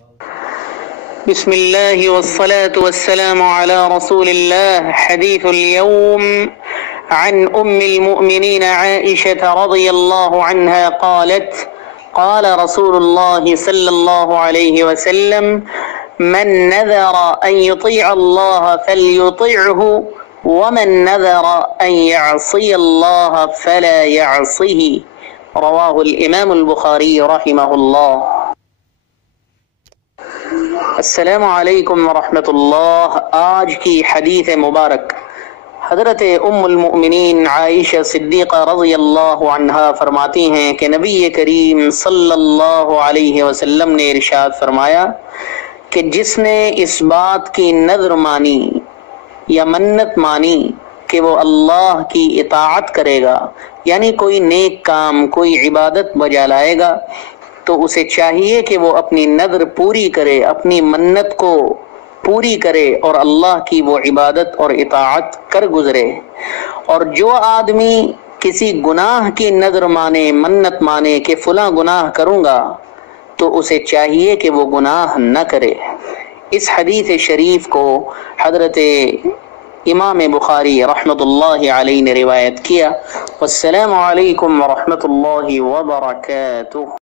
بسم الله والصلاة والسلام على رسول الله. حديث اليوم عن أم المؤمنين عائشة رضي الله عنها قالت: قال رسول الله صلى الله عليه وسلم: من نذر أن يطيع الله فليطعه ومن نذر أن يعصي الله فلا يعصه. رواه الإمام البخاري رحمه الله. السلام علیکم ورحمۃ اللہ. آج کی حدیث مبارک حضرت ام المؤمنین عائشہ صدیقہ رضی اللہ عنہا فرماتی ہیں کہ نبی کریم صلی اللہ علیہ وسلم نے ارشاد فرمایا کہ جس نے اس بات کی نذر مانی یا منت مانی کہ وہ اللہ کی اطاعت کرے گا، یعنی کوئی نیک کام، کوئی عبادت بجا لائے گا، تو اسے چاہیے کہ وہ اپنی نذر پوری کرے، اپنی منت کو پوری کرے اور اللہ کی وہ عبادت اور اطاعت کر گزرے۔ اور جو آدمی کسی گناہ کی نذر مانے، منت مانے کہ فلاں گناہ کروں گا، تو اسے چاہیے کہ وہ گناہ نہ کرے۔ اس حدیث شریف کو حضرت امام بخاری رحمۃ اللہ علیہ نے روایت کیا۔ والسلام علیکم ورحمۃ اللہ وبرکاتہ۔